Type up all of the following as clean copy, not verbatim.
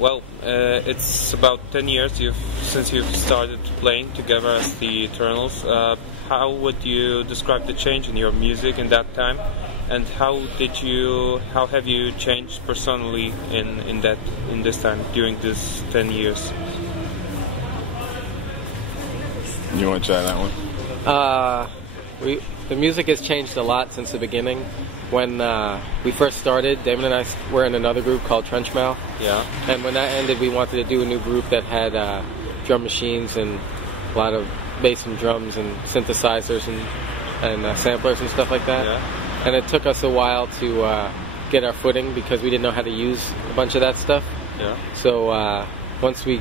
Well, it's about 10 years since you've started playing together as the Eternals. How would you describe the change in your music in that time, and how have you changed personally in this time during this 10 years? You want to try that one? The music has changed a lot since the beginning. When we first started, Damon and I were in another group called Trenchmouth. Yeah. And when that ended, we wanted to do a new group that had drum machines and a lot of bass and drums and synthesizers and samplers and stuff like that. Yeah. And it took us a while to get our footing because we didn't know how to use a bunch of that stuff. Yeah. So once we,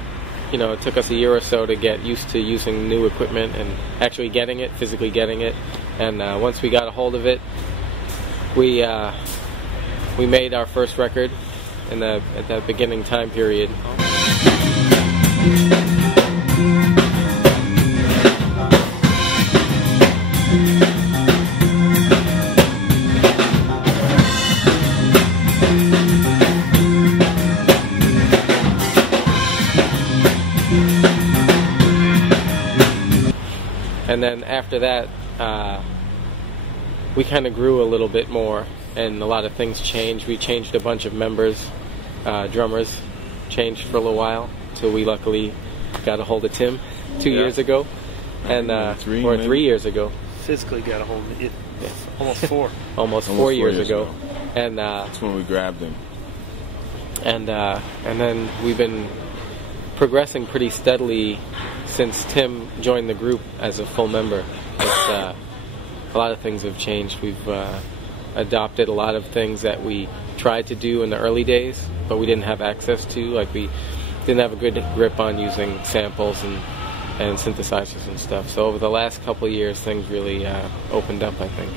it took us a year or so to get used to using new equipment and actually getting it, physically getting it. And once we got a hold of it, we made our first record at that beginning time period. And then after that, we kind of grew a little bit more, and a lot of things changed. We changed a bunch of members, drummers changed for a little while, until we luckily got a hold of Tim 2 years ago, and 3 years ago. Physically got a hold of it. Almost four. Almost 4 years ago. And that's when we grabbed him. And then we've been progressing pretty steadily since Tim joined the group as a full member. It's, a lot of things have changed. We've adopted a lot of things that we tried to do in the early days, but we didn't have access to. Like, we didn't have a good grip on using samples and synthesizers and stuff. So over the last couple of years, things really opened up, I think.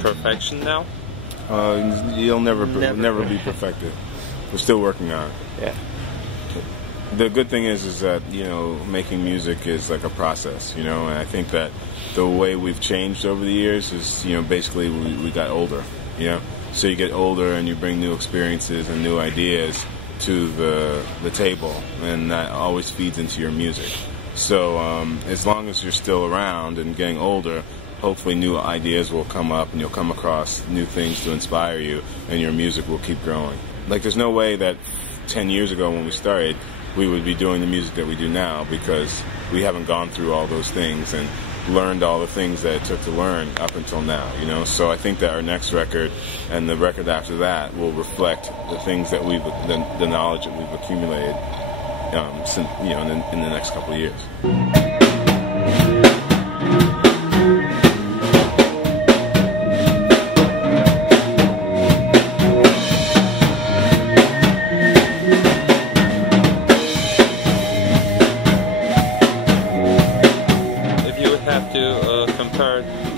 Perfection now? You'll never be perfected. We're still working on it. Yeah. The good thing is that making music is like a process, and I think that the way we've changed over the years is basically we got older, so you get older and you bring new experiences and new ideas to the table, and that always feeds into your music. So as long as you're still around and getting older, hopefully new ideas will come up and you'll come across new things to inspire you, and your music will keep growing. Like, there's no way that 10 years ago when we started we would be doing the music that we do now, because we haven't gone through all those things and learned all the things that it took to learn up until now, So I think that our next record and the record after that will reflect the things that the knowledge that we've accumulated since, in the next couple of years.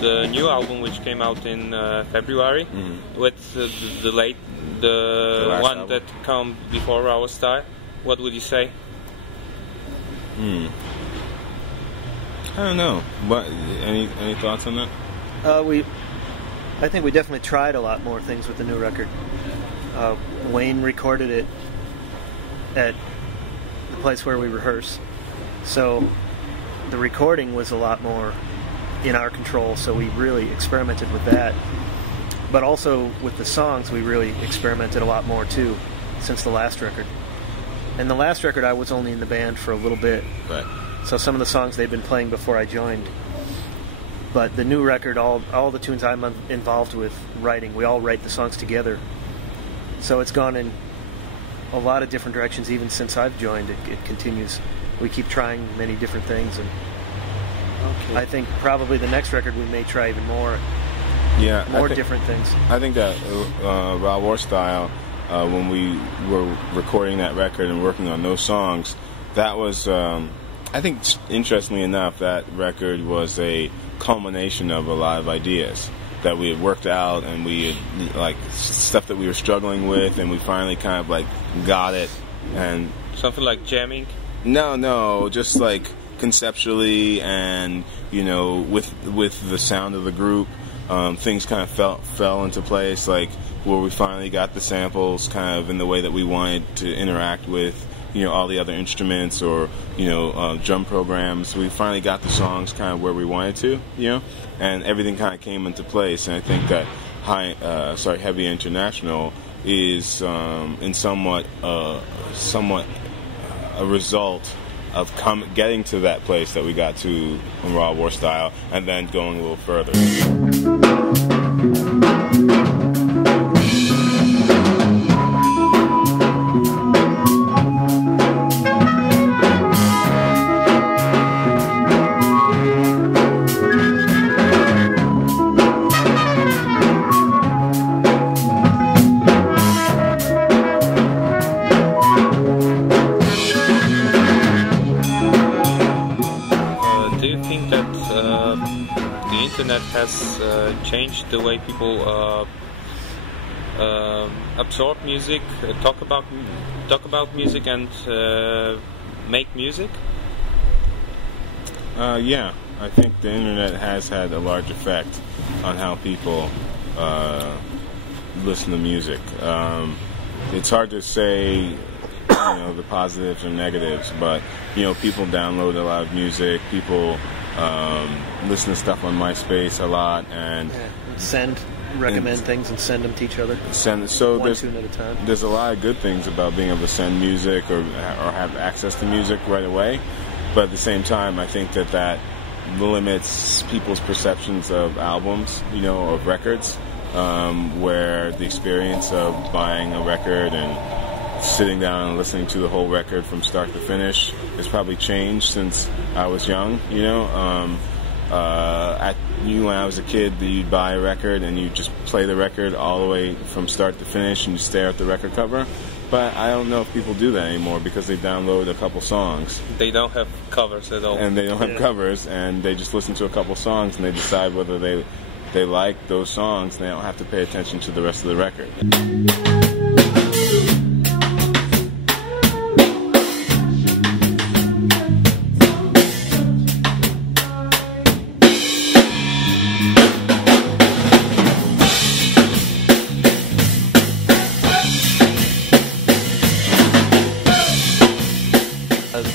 The new album, which came out in February, with the one album that came before Our Star, what would you say? I don't know. What? Any thoughts on that? I think we definitely tried a lot more things with the new record. Wayne recorded it at the place where we rehearse, so the recording was a lot more in our control, so we really experimented with that. But also with the songs, we really experimented a lot more too, since the last record. And the last record, I was only in the band for a little bit. Right. So some of the songs they'd been playing before I joined. But the new record, all the tunes I'm involved with writing, we all write the songs together. So it's gone in a lot of different directions, even since I've joined. It continues. We keep trying many different things, and I think probably the next record we may try even more. Yeah, Different things. I think that Raw War Style, when we were recording that record and working on those songs, that was, I think, interestingly enough, that record was a culmination of a lot of ideas that we had worked out, and we had, like, stuff that we were struggling with, and we finally kind of like got it. And something like jamming? No, just like conceptually, and with the sound of the group, things kind of fell into place, like where we finally got the samples kind of in the way that we wanted to interact with all the other instruments, or drum programs. We finally got the songs kind of where we wanted to, and everything kind of came into place. And I think that Heavy International is in somewhat a result of getting to that place that we got to in Raw War Style, and then going a little further. Has changed the way people absorb music, talk about music, and make music? Yeah, I think the internet has had a large effect on how people listen to music. It's hard to say the positives or negatives, but people download a lot of music. People listen to stuff on MySpace a lot, and recommend things and send them to each other. One tune at a time. There's a lot of good things about being able to send music or have access to music right away, but at the same time, I think that limits people's perceptions of albums, of records, where the experience of buying a record and sitting down and listening to the whole record from start to finish has probably changed since I was young. When I was a kid, you'd buy a record and you just play the record all the way from start to finish, and you stare at the record cover. But I don't know if people do that anymore, because they download a couple songs. They don't have covers at all. And they don't have covers, and they just listen to a couple songs, and they decide whether they like those songs, and they don't have to pay attention to the rest of the record.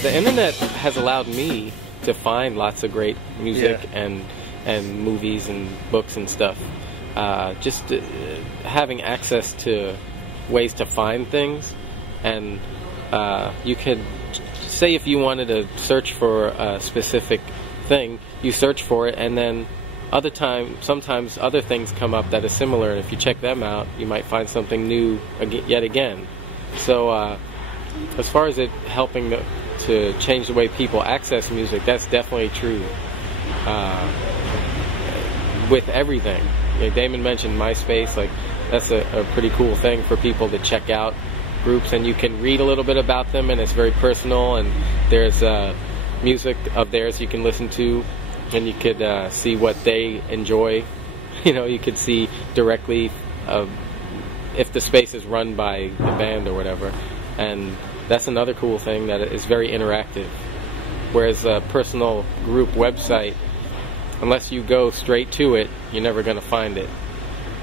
The internet has allowed me to find lots of great music and movies and books and stuff. Having access to ways to find things, and you could say, if you wanted to search for a specific thing, you search for it, and then sometimes other things come up that are similar, and if you check them out, you might find something new yet again. So as far as it helping to change the way people access music, that's definitely true with everything. Damon mentioned MySpace. Like, that's a pretty cool thing for people to check out groups, and you can read a little bit about them, and it's very personal, and there's music of theirs you can listen to, and you could see what they enjoy. You could see directly if the space is run by the band or whatever, and that's another cool thing, that is very interactive. Whereas a personal group website, unless you go straight to it, you're never going to find it.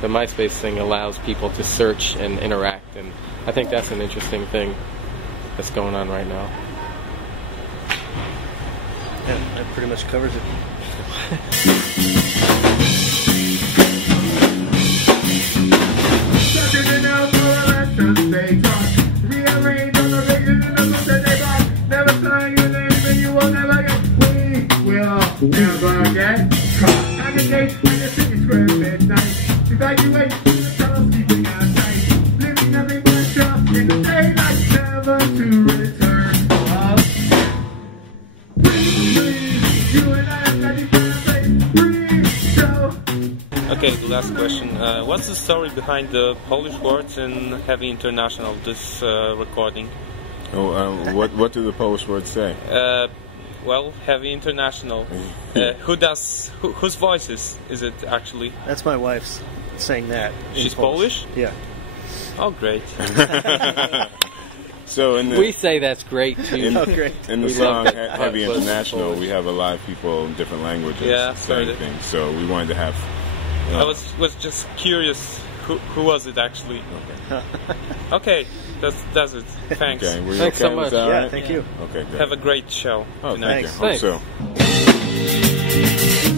The MySpace thing allows people to search and interact, and I think that's an interesting thing that's going on right now. Yeah, that pretty much covers it. Never get caught. Navigate when the city's square midnight. Evaluate the colors keeping our sight. Living nothing but trust in the daylight, never to return. Breathe, you and I have got each other. Breathe, so. Okay, the last question. What's the story behind the Polish words in Heavy International, this recording? What do the Polish words say? well, heavy international. Whose voice is it actually? That's my wife's saying that. in She's Polish? Yeah. Oh, great. So in the, We say that's great too. Oh, great. in the We song love that Heavy was International, Polish. we have a lot of people in different languages Yeah, saying heard it. things. So we wanted to have. I was just curious. Who was it actually? Okay, that's it. Thanks. Okay, were you Thanks okay? so Was much. that all Yeah, right? thank you. Okay, good. Have a great show Oh, tonight. thank you. Thanks. Hope so.